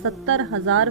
70,000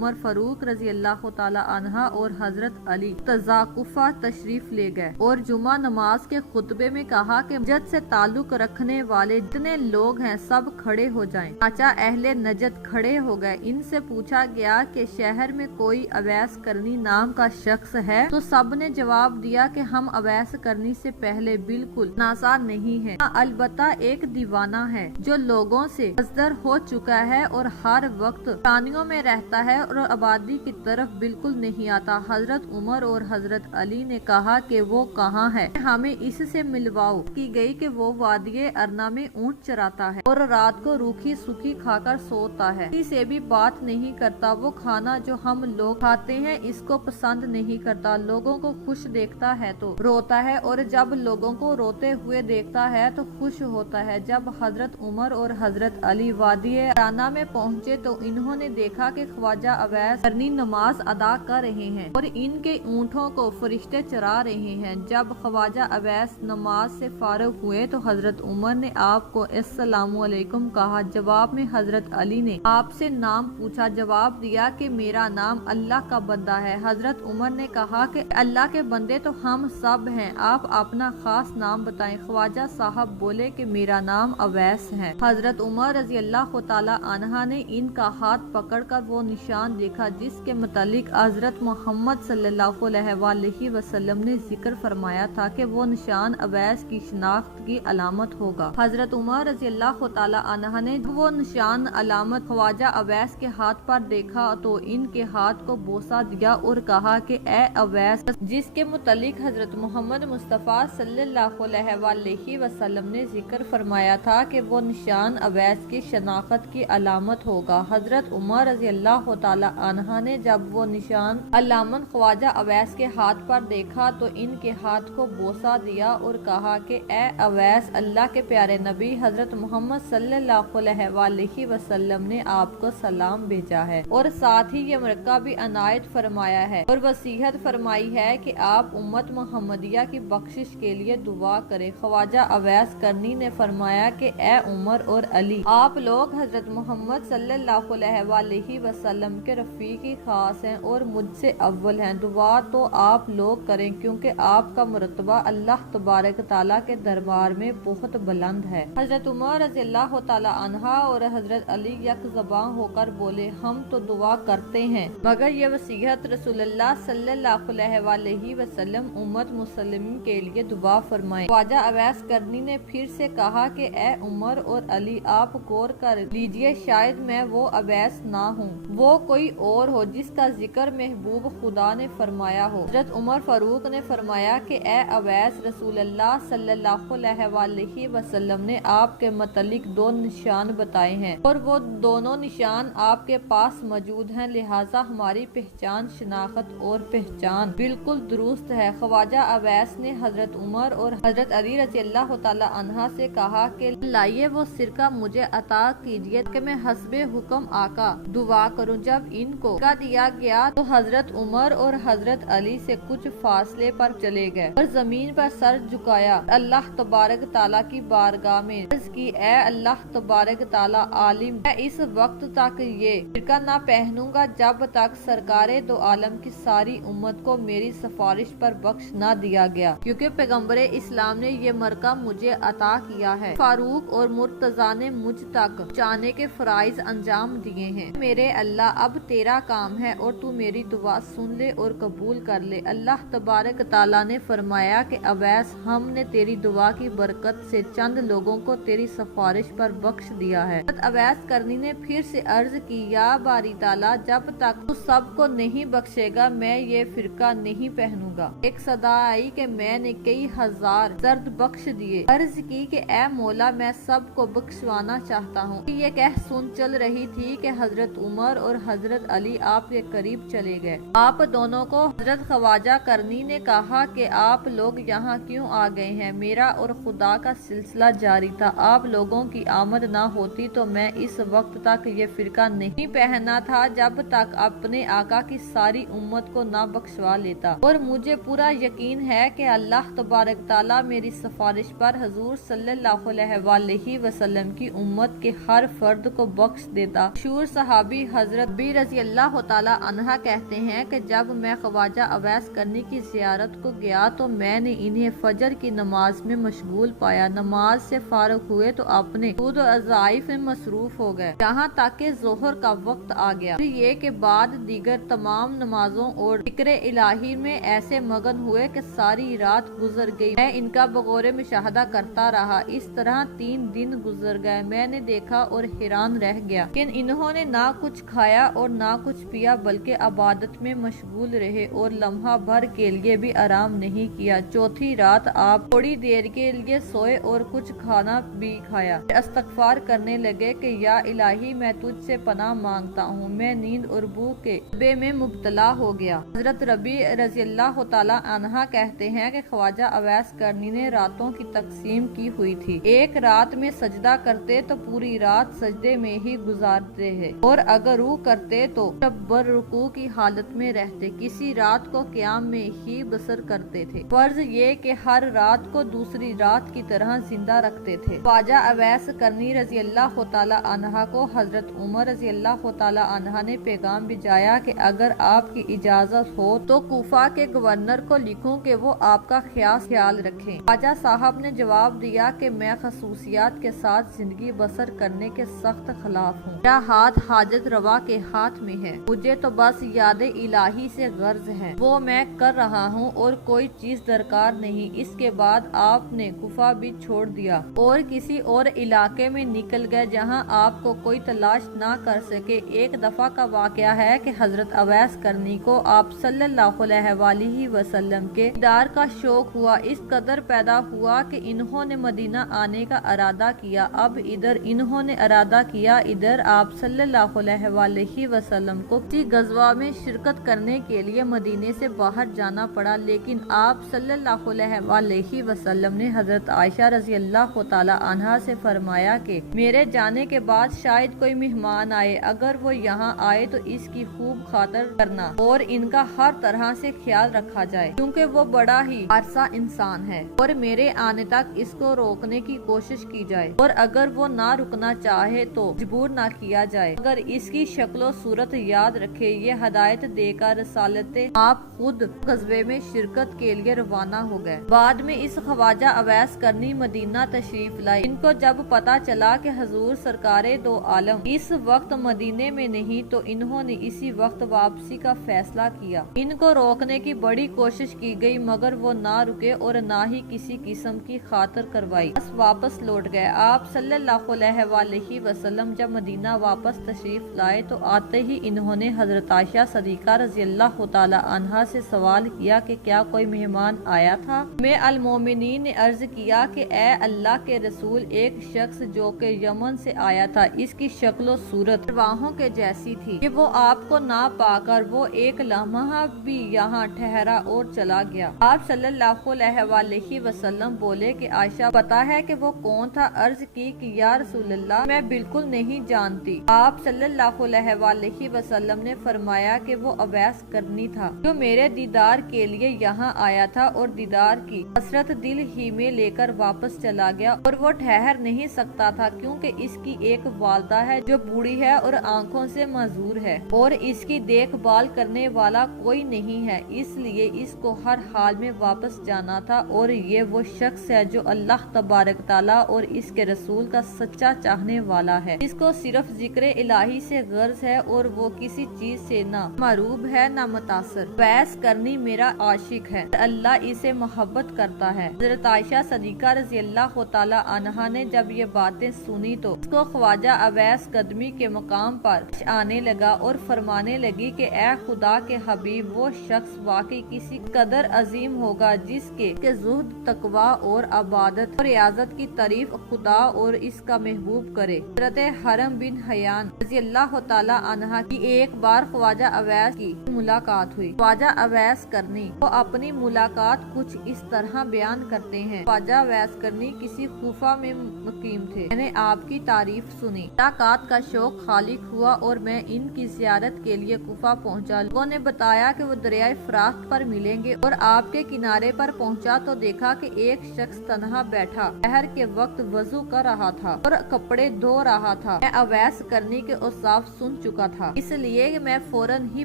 عمر فاروق رضی اللہ تعالی عنہ اور حضرت علی تذاقفہ تشریف لے گئے اور جمعہ نماز کے خطبے میں کہا کہ نجد سے تعلق رکھنے والے جتنے لوگ ہیں سب کھڑے ہو جائیں۔ چاچا اہل نجد کھڑے ہو گئے۔ ان سے پوچھا گیا کہ شہر میں کوئی اویس کرنی نام کا شخص ہے؟ تو سب نے جواب دیا کہ ہم اویس کرنی سے پہلے بالکل ناسا نہیں ہے، البتہ ایک دیوانہ ہے جو لوگوں سے ازدر ہو چکا ہے اور ہر وقت پرانیوں میں رہتا ہے اور آبادی کی طرف بالکل نہیں آتا۔ حضرت عمر اور حضرت علی نے کہا کہ وہ کہاں ہے، ہمیں اس سے ملواؤ۔ کی گئی کہ وہ وادی ارنا میں اونٹ چراتا ہے اور رات کو روکھی سوکھی کھا کر سوتا ہے، کسی سے بھی بات نہیں کرتا، وہ کھانا جو ہم لوگ کھاتے ہیں اس کو پسند نہیں کرتا، لوگوں کو خوش دیکھتا ہے تو روتا ہے اور جب لوگوں کو روتے ہوئے دیکھتا ہے تو خوش ہوتا ہے۔ جب حضرت عمر اور حضرت علی وادی ارنا میں پہنچے تو انہوں نے دیکھا کہ خواجہ اویس کرنی نماز ادا کر رہے ہیں اور ان کے اونٹوں کو فرشتے چرا رہے ہیں۔ جب خواجہ اویس نماز سے فارغ ہوئے تو حضرت عمر نے آپ کو السلام علیکم کہا، جواب میں حضرت علی نے آپ سے نام پوچھا، جواب دیا کہ میرا نام اللہ کا بندہ ہے۔ حضرت عمر نے کہا کہ اللہ کے بندے تو ہم سب ہیں، آپ اپنا خاص نام بتائیں۔ خواجہ صاحب بولے کہ میرا نام اویس ہے۔ حضرت عمر رضی اللہ تعالی عنہ نے ان کا ہاتھ پکڑ کر وہ نشان دیکھا جس کے متعلق حضرت محمد صلی اللہ علیہ وسلم نے ذکر فرمایا تھا کہ وہ نشان اویس کی شناخت کی علامت ہوگا۔ حضرت عمر رضی اللہ تعالی عنہ نے وہ نشان علامت خواجہ اویس کے ہاتھ پر دیکھا تو ان کے ہاتھ کو بوسہ دیا اور کہا کہ اے اویس، جس کے متعلق حضرت محمد مصطفیٰ صلی اللہ علیہ وسلم نے ذکر فرمایا تھا کہ وہ نشان اویس کی شناخت کی علامت ہوگا۔ حضرت عمر رضی اللہ تعالی عنہ نے جب وہ نشان علامت خواجہ اویس کے ہاتھ پر دیکھا تو ان کے ہاتھ کو بوسہ دیا اور کہا کہ اے اویس، اللہ کے پیارے نبی حضرت محمد صلی اللہ علیہ وسلم نے آپ کو سلام بھیجا ہے اور ساتھ ہی یہ مرکہ بھی عنایت فرمایا ہے اور وصیت فرمائی ہے کہ آپ امت محمدیہ کی بخشش کے لیے دعا کریں۔ خواجہ اویس کرنی نے فرمایا کہ اے عمر اور علی، آپ لوگ حضرت محمد صلی اللہ علیہ وسلم کے رفیقی خاص ہیں اور مجھ سے اول ہیں، دعا تو آپ لوگ کریں کیونکہ آپ کا مرتبہ اللہ تبارک تعالیٰ کے دربار میں بہت بلند ہے۔ حضرت عمر رضی اللہ تعالی عنہ اور حضرت علی یک زبان ہو کر بولے، ہم تو دعا کرتے ہیں مگر یہ وصیت رسول اللہ صلی اللہ علیہ وسلم امت مسلم کے لیے دعا فرمائیں۔ خواجہ اویس کرنی نے پھر سے کہا کہ اے عمر اور علی، آپ غور کر لیجئے، شاید میں وہ اویس نہ ہوں، وہ کوئی اور ہو جس کا ذکر محبوب خدا نے فرمایا ہو۔ حضرت عمر فاروق نے فرمایا کہ اے اویس، رسول اللہ صلی اللہ علیہ وسلم نے آپ کے متعلق دو نشان بتائے ہیں اور وہ دونوں نشان آپ کے پاس موجود ہیں، لہٰذا ہماری پہچان، شناخت اور پہچان بالکل درست ہے۔ خواجہ اویس نے حضرت عمر اور حضرت علی رضی اللہ تعالی عنہ سے کہا کہ لائیے وہ سرکہ مجھے عطا کیجیے کہ میں حسب حکم آقا دعا کروں۔ جب ان کو سرکہ دیا گیا تو حضرت عمر اور حضرت علی سے کچھ فاصلے پر چلے گئے اور زمین پر سر جھکایا، اللہ تبارک تعالیٰ کی بارگاہ میں عرض کی، اے اللہ تبارک تعالیٰ عالم، میں اس وقت تک یہ سرکہ نہ پہنوں گا جب تک سرکار دو عالم کی ساری امت کو میری سفارش پر بخش نہ دیا گیا، کیونکہ پیغمبر اسلام نے یہ مرکہ مجھے عطا کیا ہے۔ فاروق اور مرتضیٰ نے مجھ تک چانے کے فرائض انجام دیے ہیں۔ میرے اللہ، اب تیرا کام ہے اور تو میری دعا سن لے اور قبول کر لے۔ اللہ تبارک تعالیٰ نے فرمایا کہ اویس، ہم نے تیری دعا کی برکت سے چند لوگوں کو تیری سفارش پر بخش دیا ہے۔ حضرت اویس کرنی نے پھر سے عرض کی، یا باری تعالیٰ، جب تک تو سب کو نہیں بخشے گا میں یہ فرقہ نہیں پہنوں گا۔ ایک صدا آئی کہ میں نے کئی ہزار زرد بخش دیے۔ عرض کی کہ اے مولا، میں سب کو بخشوانا چاہتا ہوں۔ یہ کہہ سن چل رہی تھی کہ حضرت عمر اور حضرت علی آپ کے قریب چلے گئے۔ آپ دونوں کو حضرت خواجہ کرنی نے کہا کہ آپ لوگ یہاں کیوں آ گئے ہیں؟ میرا اور خدا کا سلسلہ جاری تھا، آپ لوگوں کی آمد نہ ہوتی تو میں اس وقت تک یہ فرقہ نہیں پہنا تھا جب تک اپنے آقا کی ساری امت کو نہ بخشوا لیتا، اور مجھے پورا یقین ہے کہ اللہ تبارک تعالیٰ میری سفارش پر حضور صلی اللہ علیہ وسلم کی امت کے ہر فرد کو بخش دیتا۔ مشہور صحابی حضرت ربی رضی اللہ تعالی عنہ کہتے ہیں کہ جب میں خواجہ اویس کرنی کی زیارت کو گیا تو میں نے انہیں فجر کی نماز میں مشغول پایا۔ نماز سے فارغ ہوئے تو اپنے سود و وظائف میں مصروف ہو گئے، یہاں تک کہ ظہر کا وقت آ گیا۔ پھر یہ کہ بعد دیگر تمام نمازوں اور ذکر الہی میں ایسے مگن ہوئے کہ ساری رات گزر گئی۔ میں ان کا بغور مشاہدہ کرتا رہا۔ اس طرح 3 دن گزر گئے۔ میں نے دیکھا اور حیران رہ گیا کہ انہوں نے نہ کچھ کھایا اور نہ کچھ پیا، بلکہ عبادت میں مشغول رہے اور لمحہ بھر کے لیے بھی آرام نہیں کیا۔ چوتھی رات آپ تھوڑی دیر کے لیے سوئے اور کچھ کھانا بھی کھایا، پھر استغفار کرنے لگے کہ یا الہی میں تجھ سے پناہ مانگتا ہوں، میں نیند اور بھوک کے غلبے میں مبتلا ہو گیا۔ حضرت ربی رضی اللہ تعالی عنہ کہتے ہیں کہ خواجہ اویس کرنی نے راتوں کی تقسیم کی ہوئی تھی۔ ایک رات میں سجدہ کرتے تو پوری رات سجدے میں ہی گزارتے ہیں، اور اگر رکوع کرتے تو شب بھر رکوع کی حالت میں رہتے، کسی رات کو قیام میں ہی بسر کرتے تھے۔ فرض یہ کہ ہر رات کو دوسری رات کی طرح زندہ رکھتے تھے۔ خواجہ اویس کرنی رضی اللہ تعالی عنہ کو حضرت عمر رضی اللہ تعالی عنہ نے پیغام بھیجایا کہ اگر آپ کی اجازت ہو تو کوفہ کے گورنر کو لکھوں کہ وہ آپ کا خیال رکھیں۔ خواجہ صاحب نے جواب دیا کہ میں خصوصیات کے ساتھ زندگی بسر کرنے کے سخت خلاف ہوں۔ میرا ہاتھ حاجت روا کے ہاتھ میں ہے، مجھے تو بس یاد الہی سے غرض ہے، وہ میں کر رہا ہوں اور کوئی چیز درکار نہیں۔ اس کے بعد آپ نے کوفہ بھی چھوڑ دیا اور کسی اور علاقے میں نکل گئے جہاں آپ کو کوئی تلاش نہ کر سکے۔ ایک دفعہ کا واقعہ ہے کہ حضرت اویس کرنی کو آپ صلی اللہ علیہ وآلہ وسلم کے دیدار کا شوق ہوا، اس قدر پیدا ہوا کہ انہوں نے مدینہ آنے کا ارادہ کیا۔ اب ادھر انہوں نے ارادہ کیا، ادھر آپ صلی اللہ علیہ وآلہ وسلم کو کسی غزوہ میں شرکت کرنے کے لیے مدینے سے باہر جانا پڑا، لیکن آپ صلی اللہ علیہ وآلہ وسلم نے حضرت عائشہ رضی اللہ تعالی عنہا سے فرمایا کہ میرے جانے کے بعد شاید کوئی مہمان آئے، اگر وہ یہاں آئے تو اس کی خوب خاطر کرنا اور ان کا ہر طرح سے خیال رکھا جائے، کیونکہ وہ بڑا ہی عارضہ انسان ہے، اور میرے آنے تک اس کو روکنے کی کوشش کی جائے، اور اگر وہ نہ رکنا چاہے تو مجبور نہ کیا جائے، اگر اس کی شکل و صورت یاد رکھے۔ یہ ہدایت دے کر رسالت آپ خود غزوے میں شرکت کے لیے روانہ ہو گئے۔ بعد میں اس خواجہ اویس کرنی مدینہ تشریف لائے۔ ان کو جب پتا چلا کہ حضور سرکار دو عالم اس وقت مدینے میں نہیں تو انہوں نے اسی وقت واپسی کا فیصلہ کیا۔ ان کو روکنے کی بڑی کوشش کی گئی مگر وہ نہ رکے اور نہ ہی کسی قسم کی خاطر کروائی، بس واپس لوٹ گئے۔ آپ صلی اللہ علیہ وآلہ وسلم جب مدینہ واپس تشریف لائے تو آتے ہی انہوں نے حضرت عائشہ صدیقہ رضی اللہ تعالی عنہا سے سوال کیا کہ کیا کوئی مہمان آیا تھا؟ المومنین نے عرض کیا کہ اے اللہ کے رسول، ایک شخص جو کہ یمن سے آیا تھا، اس کی شکل و صورت ارواحوں کے جیسی تھی کہ وہ آپ کو نہ پا کر وہ ایک لمحہ بھی یہاں ٹھہرا اور چلا گیا۔ آپ صلی اللہ علیہ وآلہ وسلم بولے کہ عائشہ پتا ہے کہ وہ کون تھا؟ عرض کی کہ یا رسول اللہ میں بالکل نہیں جانتی۔ آپ صلی اللہ علیہ وآلہ وسلم نے فرمایا کہ وہ اویس کرنی تھا جو میرے دیدار کے لیے یہاں آیا تھا اور دیدار کی حسرت دل ہی میں لے کر واپس چلا گیا، اور وہ ٹھہر نہیں سکتا تھا کیونکہ اس کی ایک والدہ ہے جو بوڑھی ہے اور آنکھوں سے معذور ہے، اور اس کی دیکھ بھال کرنے والا کوئی نہیں ہے، اس لیے اس کو ہر حال میں واپس جانا تھا، اور یہ وہ شخص ہے جو اللہ تبارک تعالیٰ اور اس کے رسول کا سچا چاہنے والا ہے، اس کو صرف ذکر الہی سے غرض ہے اور وہ کسی چیز سے نہ معروب ہے نہ متاثر۔ اویس کرنی میرا عاشق ہے، اللہ اسے محبت کرتا ہے۔ حضرت عائشہ صدیقہ رضی اللہ تعالی عنہا نے جب یہ باتیں سنی تو اس کو خواجہ اویس قدمی کے مقام پر آنے لگا اور فرمانے لگی کہ اے خدا کے حبیب، وہ شخص واقعی کسی قدر عظیم ہوگا جس کے زہد، تقوی اور عبادت اور ریاضت کی تعریف خدا اور اس کا محبوب کرے۔ حضرت حرم بن حیان رضی اللہ تعالی عنہ کی ایک بار خواجہ اویس کی ملاقات ہوئی۔ خواجہ اویس کرنی وہ اپنی ملاقات کچھ اس طرح بیان کرتے ہیں: خواجہ اویس کرنی کسی کوفہ میں مقیم تھے، میں نے آپ کی تعریف سنی، ملاقات کا شوق خالق ہوا اور میں ان کی زیارت کے لیے کوفہ پہنچا۔ لوگوں نے بتایا کہ وہ دریائے فرات پر ملیں گے، اور آپ کے کنارے پر پہنچا تو دیکھا کہ ایک شخص تنہا بیٹھا سحر کے وقت وضو کر رہا تھا اور کپڑے دھو رہا تھا۔ میں اویس کرنی کے اوصاف سن چکی چکا تھا، اس لیے میں فوراً ہی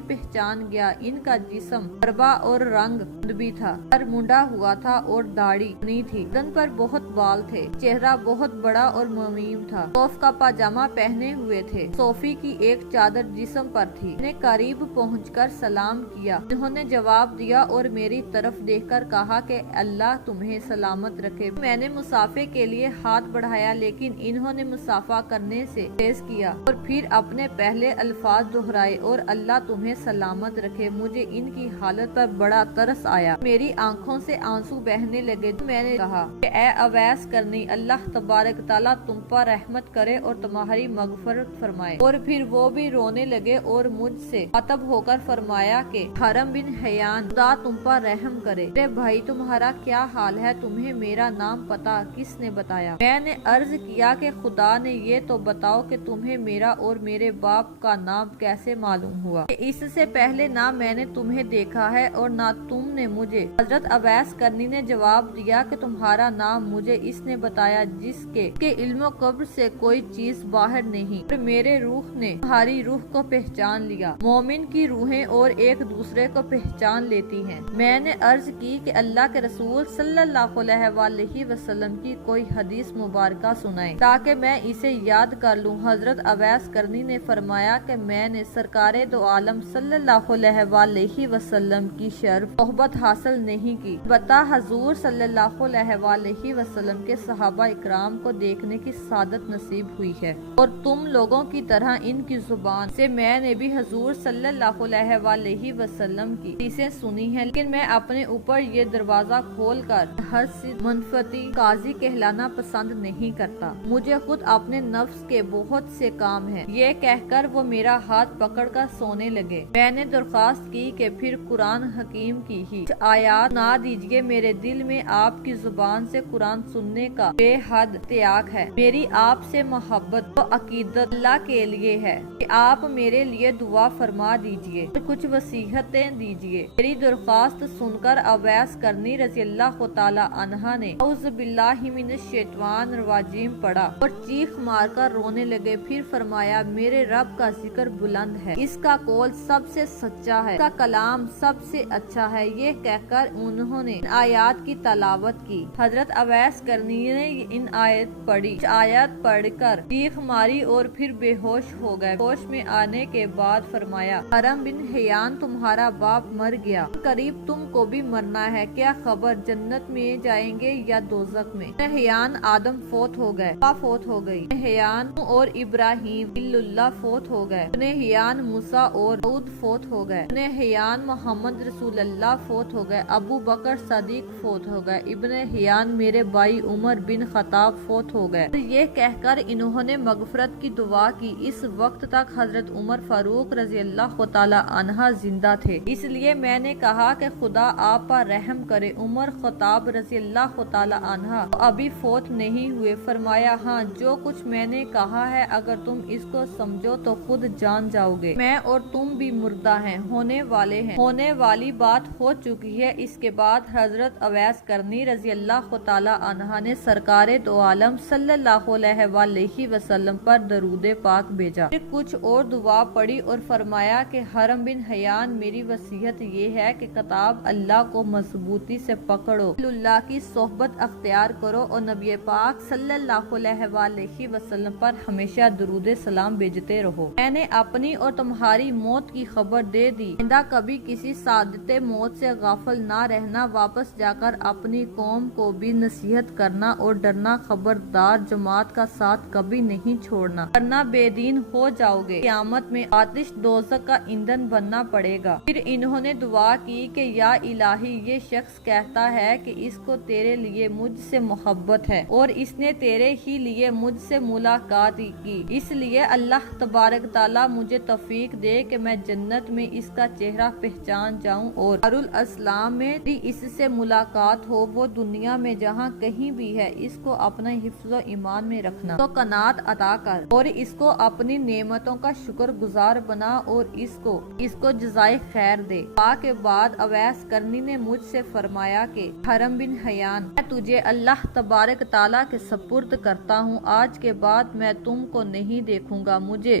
پہچان گیا۔ ان کا جسم بربا اور رنگ بھی تھا، سر منڈا ہوا تھا اور داڑھی نہیں تھی، بدن پر بہت بال تھے، چہرہ بہت بڑا اور ممیم تھا، صوف کا پاجامہ پہنے ہوئے تھے، صوفی کی ایک چادر جسم پر تھی۔ میں نے قریب پہنچ کر سلام کیا، انہوں نے جواب دیا اور میری طرف دیکھ کر کہا کہ اللہ تمہیں سلامت رکھے۔ میں نے مصافحے کے لیے ہاتھ بڑھایا لیکن انہوں نے مصافحہ کرنے سے گریز کیا اور پھر اپنے پہلے الفاظ دہرائے اور اللہ تمہیں سلامت رکھے۔ مجھے ان کی حالت پر بڑا ترس آیا، میری آنکھوں سے آنسو بہنے لگے۔ میں نے کہا کہ اے اویس قرنی، اللہ تبارک تعالیٰ تم پر رحمت کرے اور تمہاری مغفرت فرمائے۔ اور پھر وہ بھی رونے لگے اور مجھ سے مخاطب ہو کر فرمایا کہ حرم بن حیان، خدا تم پر رحم کرے، میرے بھائی تمہارا کیا حال ہے؟ تمہیں میرا نام پتہ کس نے بتایا؟ میں نے عرض کیا کہ خدا نے۔ یہ تو بتاؤ کہ تمہیں میرا اور میرے باپ کا نام کیسے معلوم ہوا؟ کہ اس سے پہلے نہ میں نے تمہیں دیکھا ہے اور نہ تم نے مجھے۔ حضرت اویس قرنی نے جواب دیا کہ تمہارا نام مجھے اس نے بتایا جس کے علم و قبر سے کوئی چیز باہر نہیں، اور میرے روح نے تمہاری روح کو پہچان لیا۔ مومن کی روحیں اور ایک دوسرے کو پہچان لیتی ہیں۔ میں نے عرض کی کہ اللہ کے رسول صلی اللہ علیہ وآلہ وسلم کی کوئی حدیث مبارکہ سنائیں تاکہ میں اسے یاد کر لوں۔ حضرت اویس قرنی نے فرمایا کہ میں نے سرکار دو عالم صلی اللہ علیہ وآلہ وسلم کی شرف صحبت حاصل نہیں کی، البتہ حضور صلی اللہ علیہ وآلہ وسلم کے صحابہ اکرام کو دیکھنے کی سعادت نصیب ہوئی ہے، اور تم لوگوں کی طرح ان کی زبان سے میں نے بھی حضور صلی اللہ علیہ وآلہ وسلم کی حدیثیں سنی ہیں، لیکن میں اپنے اوپر یہ دروازہ کھول کر ہر منفتی قاضی کہلانا پسند نہیں کرتا۔ مجھے خود اپنے نفس کے بہت سے کام ہیں۔ یہ کہہ کر وہ میرا ہاتھ پکڑ کر سونے لگے۔ میں نے درخواست کی کہ پھر قرآن حکیم کی ہی آیات نہ دیجیے، میرے دل میں آپ کی زبان سے قرآن سننے کا بے حد اشتیاق ہے۔ میری آپ سے محبت و عقیدت اللہ کے لیے ہے کہ آپ میرے لیے دعا فرما دیجیے اور کچھ وصیتیں دیجیے۔ میری درخواست سن کر اویس قرنی رضی اللہ تعالی عنہ نے اعوذ باللہ من الشیطان الرجیم پڑھا اور چیخ مار کر رونے لگے۔ پھر فرمایا میرے رب کا ذکر بلند ہے، اس کا قول سب سے سچا ہے، اس کا کلام سب سے اچھا ہے۔ یہ کہہ کر انہوں نے آیات کی تلاوت کی۔ حضرت اویس قرنی نے ان آیات پڑھ کر چیخ ماری اور پھر بے ہوش ہو گئے۔ ہوش میں آنے کے بعد فرمایا حرم بن حیان، تمہارا باپ مر گیا، قریب تم کو بھی مرنا ہے، کیا خبر جنت میں جائیں گے یا دوزخ میں؟ حیان آدم فوت ہو گئے، فوت ہو گئی، حیان اور ابراہیم اللہ فوت ہو گئے، ابن حیان موسیٰ اور داؤد فوت ہو گئے، ابن حیان محمد رسول اللہ فوت ہو گئے، ابو بکر صدیق فوت ہو گئے، ابن حیان میرے بھائی عمر بن خطاب فوت ہو گئے۔ یہ کہہ کر انہوں نے مغفرت کی دعا کی۔ اس وقت تک حضرت عمر فاروق رضی اللہ تعالی عنہ زندہ تھے، اس لیے میں نے کہا کہ خدا آپ پر رحم کرے۔ عمر خطاب رضی اللہ تعالی عنہ ابھی فوت نہیں ہوئے۔ فرمایا ہاں، جو کچھ میں نے کہا ہے اگر تم اس کو سمجھو تو خود جان جاؤ گے، میں اور تم بھی مردہ ہیں، ہونے والے ہیں، ہونے والی بات ہو چکی ہے۔ اس کے بعد حضرت اویس قرنی رضی اللہ تعالی عنہ نے سرکار دو عالم صلی اللہ علیہ وآلہ وسلم پر درود پاک بھیجا، پھر کچھ اور دعا پڑھی اور فرمایا کہ حرم بن حیان، میری وصیت یہ ہے کہ کتاب اللہ کو مضبوطی سے پکڑو، اللہ کی صحبت اختیار کرو اور نبی پاک صلی اللہ علیہ وآلہ وسلم پر ہمیشہ درود سلام بھیجتے رہو۔ میں نے اپنی اور تمہاری موت کی خبر دے دی، آئندہ کبھی کسی سعادت موت سے غافل نہ رہنا، واپس جا کر اپنی قوم کو بھی نصیحت کرنا اور ڈرنا، خبردار جماعت کا ساتھ کبھی نہیں چھوڑنا ورنہ بے دین ہو جاؤ گے، قیامت میں آتش دوزخ کا ایندھن بننا پڑے گا۔ پھر انہوں نے دعا کی کہ یا الہی، یہ شخص کہتا ہے کہ اس کو تیرے لیے مجھ سے محبت ہے اور اس نے تیرے ہی لیے مجھ سے ملاقات کی، اس لیے اللہ تبارک تعالیٰ مجھے توفیق دے کہ میں جنت میں اس کا چہرہ پہچان جاؤں اور دارالاسلام میں بھی اس سے ملاقات ہو۔ وہ دنیا میں جہاں کہیں بھی ہے اس کو اپنا حفظ و ایمان میں رکھنا، تو قناعت عطا کر اور اس کو اپنی نعمتوں کا شکر گزار بنا اور اس کو جزائے خیر دے۔ دعا کے بعد اویس قرنی نے مجھ سے فرمایا کہ حرم بن حیان، میں تجھے اللہ تبارک تعالیٰ کے سپرد کرتا ہوں، آج کے بعد میں تم کو نہیں دیکھوں گا، مجھے